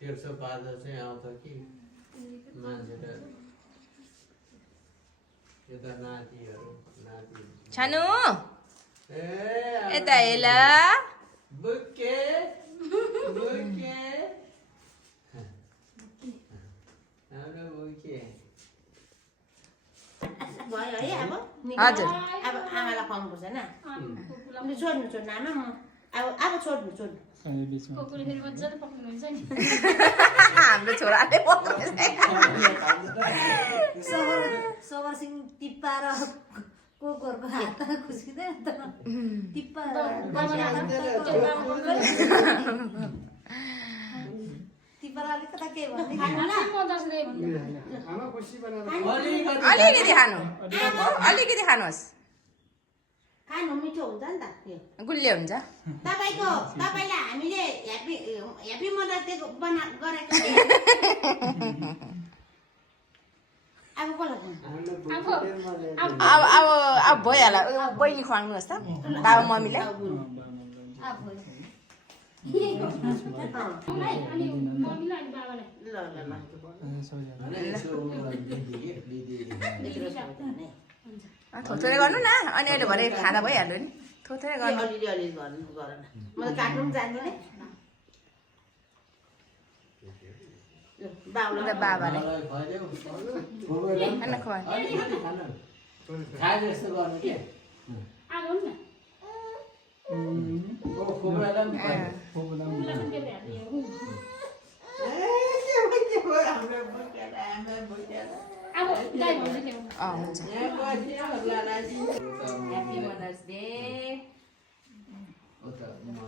तेर्सो बाजा चाहिँ आउँछ कि मान्छेले यता नातिहरू नाति छानु ए यता हेल बुके बुके हाम्रो बुके भयो है अब हजुर अब आमालाई खुवाउनुपर्छ होइन छोड्नु आमा म अब छोड्नु हाम्रो छोराले सबर सिंह टिप्पा र कोकहरूको हात खुस्किँदैन त टिप्पा टिप्पालाई अलिकता के अलिकति खानु अलिकति खानुहोस् खानु मिठो हुन्छ नि त गुलियो हुन्छ तपाईँलाई हामीले ह्याप्पी मदर्स डे गरेको अब कसलाई अब भइहाल्यो बहिनी खुवाउनुहोस् त बाबा मम्मीलाई थोथोरै गर्नु न अनि अहिले भरे खाँदा भइहाल्यो नि थोथोरै गर्नु अलि गर्नु गर न म त काट्नु पनि जान्दिनँ बाबालाई खाए जस्तो गर्नु के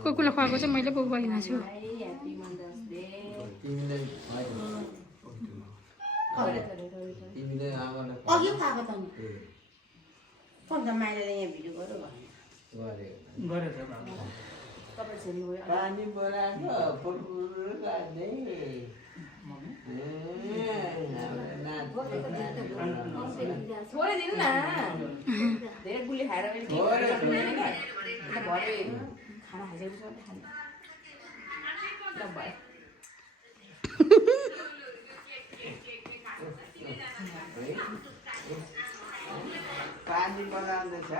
कुकुरलाई खुवाएको चाहिँ मैले बोक बहिना छु अघि खाएको त कोन त माइलाले यहाँ भिडियो गर्यो पानी बोलाएको थोरै दिनु न धेरै गुली खाएर भरे खाना खाइसकेपछि खानु भयो पानी बोलाउँदैछ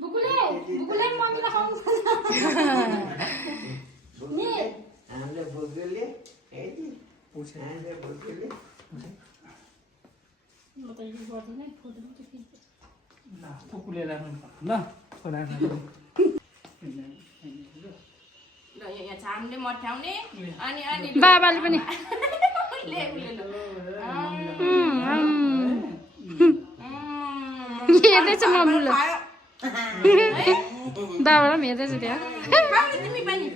बुकुले मम्मीलाई खुवाउनु हामीले बुकुले हामीले बुकुले म त यो गर्दिनँ फोटो मात्रै खिच्छु कुकुरले लाग्नु ल ल यहाँ छामले मठ्याउने अनि अनि बाबाले पनि हेर्दैछ मम्मीले बाबालाई पनि हेर्दैछ त्यहाँ तिमी पनि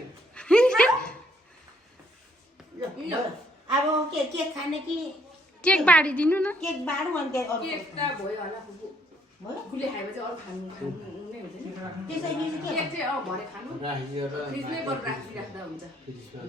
अब केक खाने कि केक बाँडिदिनु न केक बाँडौँ अनि त्यहाँ अरू केक त भयो होला कुकु गुली खाएपछि अरू खानु नै हुँदैन त्यसैले केक चाहिँ भरे खानु राखियो र फ्रिजमै बरु राखिराख्दा हुन्छ फ्रिजमा